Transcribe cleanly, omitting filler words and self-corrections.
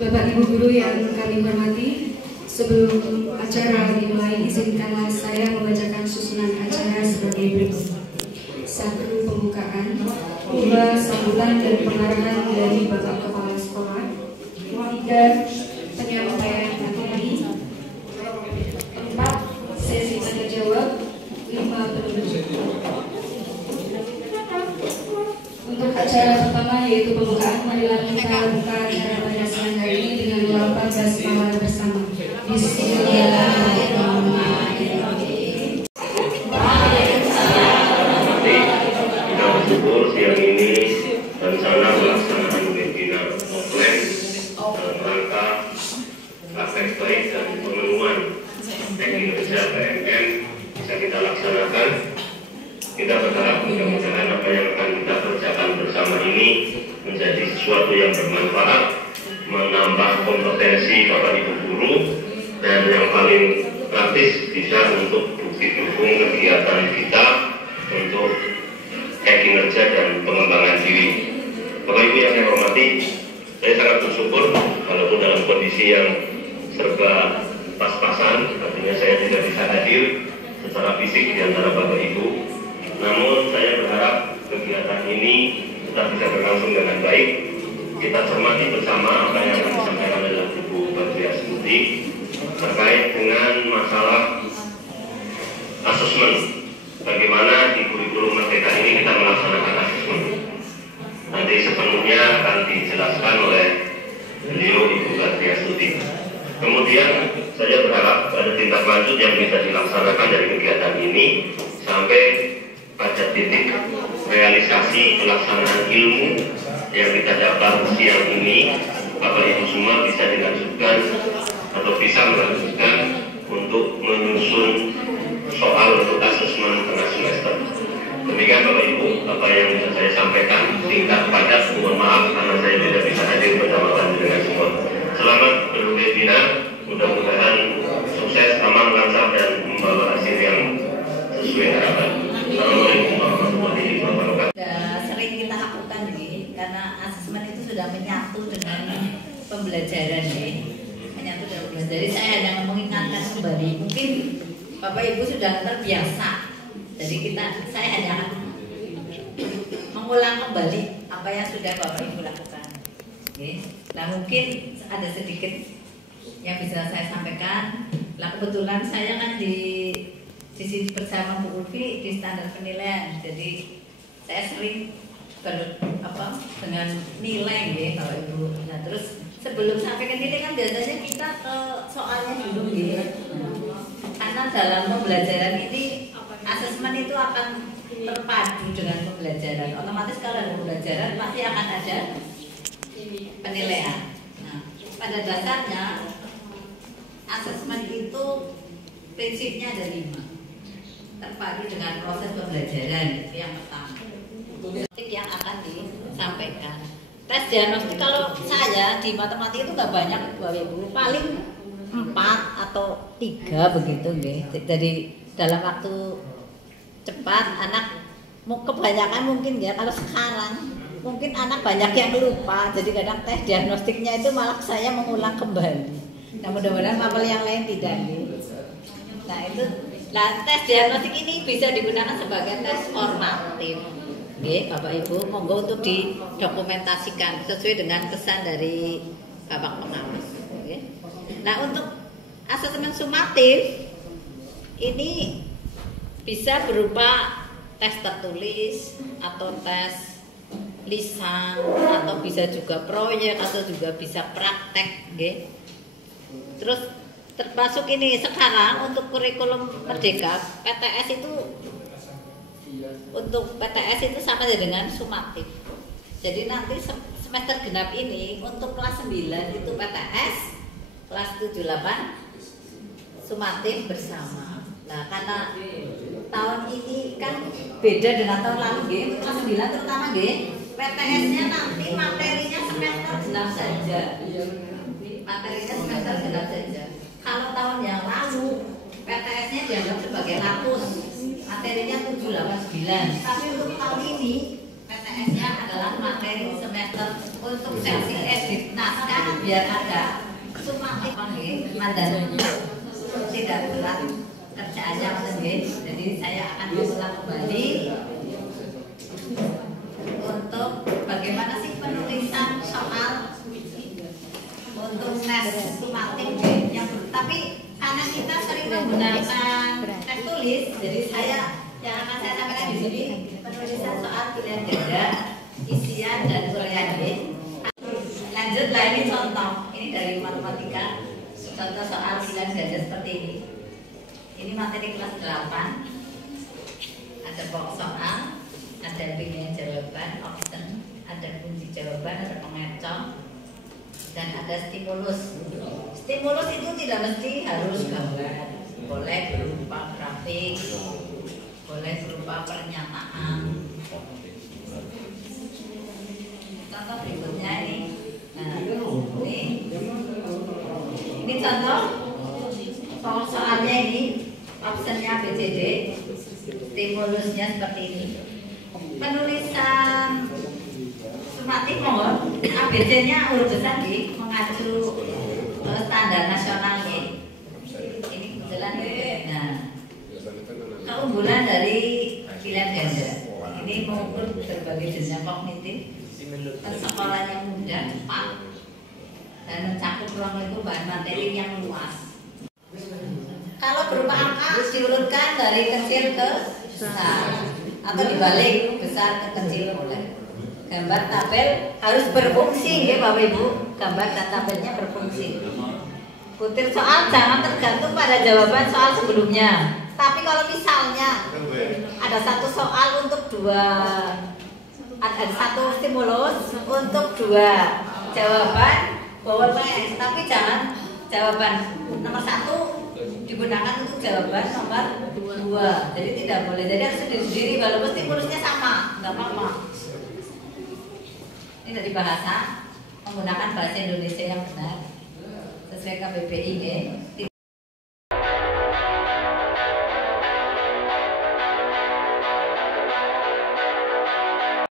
Bapak Ibu guru yang kami hormati, sebelum acara dimulai, izinkanlah saya membacakan susunan acara sebagai berikut. 1. Pembukaan, 2. Sambutan dan pengarahan dari Bapak Kepala Sekolah, 3. Penyampaian materi, 4. Sesi tanya jawab, 5. Penutup. Untuk acara pertama yaitu pembukaan, marilah kita buka acara pada siang hari ini dengan doa basmalah bersama. Bismillahirrahmanirrahim. Kita bersyukur siang ini rencana pelaksanaan webinar offline dalam rangka praktek baik dan pemenuhan teknik kerja PMM bisa kita laksanakan. Kita berharap mudah-mudahan apa yang akan kita kerjakan bersama ini menjadi sesuatu yang bermanfaat, menambah kompetensi Bapak Ibu guru, dan yang paling praktis bisa untuk bukti dukung kegiatan kita untuk kinerja dan pengembangan diri. Bapak Ibu yang saya hormati, saya sangat bersyukur walaupun dalam kondisi yang serba pas-pasan, artinya saya tidak bisa hadir secara fisik di antara Bapak Ibu. Namun saya berharap kegiatan ini tetap bisa berlangsung dengan baik. Kita cermati bersama apa yang akan disampaikan oleh Ibu Badriastuti terkait dengan masalah asesmen. Bagaimana di kurikulum Merdeka ini kita melaksanakan asesmen. Nanti sepenuhnya akan dijelaskan oleh beliau Ibu Badriastuti. Kemudian saya berharap ada tindak lanjut yang bisa dilaksanakan dari kegiatan ini sampai pada titik realisasi pelaksanaan ilmu yang kita dapat siang ini. Bapak Ibu semua bisa dilanjutkan atau bisa melanjutkan untuk menyusun soal untuk asesmen tengah semester. Demikian Bapak Ibu apa yang bisa saya sampaikan, singkat padat, mohon maaf karena saya tidak bisa hadir bersama dengan semua. Selamat berwebinar, mudah-mudahan sukses, aman, lancar dan membawa hasil yang sesuai harapan. Assalamualaikum warahmatullahi wabarakatuh. Sering kita lakukan nih, karena asesmen itu sudah menyatu dengan pembelajaran nih, menyatu dengan pembelajaran. Jadi saya hanya mengingatkan kembali, mungkin Bapak Ibu sudah terbiasa. Jadi saya hanya mengulang kembali apa yang sudah Bapak Ibu lakukan. Oke. Nah mungkin ada sedikit yang bisa saya sampaikan. Nah kebetulan saya kan di sini bersama Bu Ulfi di standar penilaian, jadi saya sering dengan nilai ya Bapak Ibu. Nah terus sebelum sampai ke titik kan biasanya kita ke soalnya dulu ya, karena dalam pembelajaran ini asesmen itu akan terpadu dengan pembelajaran. Otomatis kalau ada pembelajaran pasti akan ada penilaian. Nah pada dasarnya asesmen itu prinsipnya ada 5. Terpadu dengan proses pembelajaran, itu yang pertama. Yang akan disampaikan. Tes diagnostik kalau saya di matematika itu nggak banyak, Bapak Ibu, paling 4 atau 3 begitu, nggih. Jadi dalam waktu cepat anak kebanyakan mungkin ya, kalau sekarang mungkin anak banyak yang lupa, jadi kadang tes diagnostiknya itu malah saya mengulang kembali. Nah mudah-mudahan mapel yang lain tidak, nggih. Nah itu. Nah, tes diagnostik ini bisa digunakan sebagai tes formatif. Oke, Bapak Ibu, monggo untuk didokumentasikan sesuai dengan pesan dari Bapak Pengawas. Oke. Nah, untuk asesmen sumatif ini bisa berupa tes tertulis atau tes lisan atau bisa juga proyek atau juga bisa praktek, oke. Terus termasuk ini sekarang untuk kurikulum Merdeka PTS itu, untuk PTS itu sama dengan sumatif. Jadi nanti semester genap ini untuk kelas 9 itu PTS, kelas 7-8 sumatif bersama. Nah karena tahun ini kan beda dengan tahun lalu, kelas 9 terutama PTS-nya nanti materinya semester genap saja. Materinya semester genap saja. Kalau tahun yang lalu PTS-nya dianggap sebagai lapus, materinya 789. Tapi untuk tahun ini PTS-nya adalah materi materi semester untuk seksi edit naskah biar ada sumatif mandan tidak berat kerjaannya nggih. Jadi saya akan mengulang kembali untuk bagaimana sih penulisan soal untuk tes sumatif yang tapi karena kita sering menggunakan tes tulis, jadi yang akan saya sampaikan di sini penulisan soal pilihan ganda, isian dan uraian. Lanjutlah, ini contoh, ini dari matematika, contoh soal pilihan ganda seperti ini. Ini materi kelas 8, ada pokok soal, ada pilihan jawaban, option, ada kunci jawaban, ada pengecoh, dan ada stimulus. Stimulus itu tidak mesti harus gambar, boleh berupa grafik, boleh berupa pernyataan. Contoh berikutnya ini, nah, ini contoh soalnya ini, optionnya BCD, stimulusnya seperti ini. Penulisan sumatif mohon ABC-nya huruf besar nih, mengacu standar nasional nih. Ini kebetulan nah, keunggulan dari pilihan ganda. Ini mengukur berbagai jenjang kognitif, sekolahnya mudah, cepat, dan mencakup ruang lingkup bahan materi yang luas. Kalau berupa angka diurutkan dari kecil ke besar atau dibalik besar ke kecil boleh. Gambar tabel harus berfungsi ya Bapak Ibu, gambar dan tabelnya berfungsi. Butir soal jangan tergantung pada jawaban soal sebelumnya. Tapi kalau misalnya ada satu soal untuk ada satu stimulus untuk 2 jawaban boleh, tapi jangan jawaban nomor 1 digunakan untuk jawaban nomor 2. Jadi tidak boleh. Jadi harus sendiri-sendiri walaupun stimulusnya sama, nggak apa-apa. Ini dari bahasa, menggunakan bahasa Indonesia yang benar sesuai KBBI ya.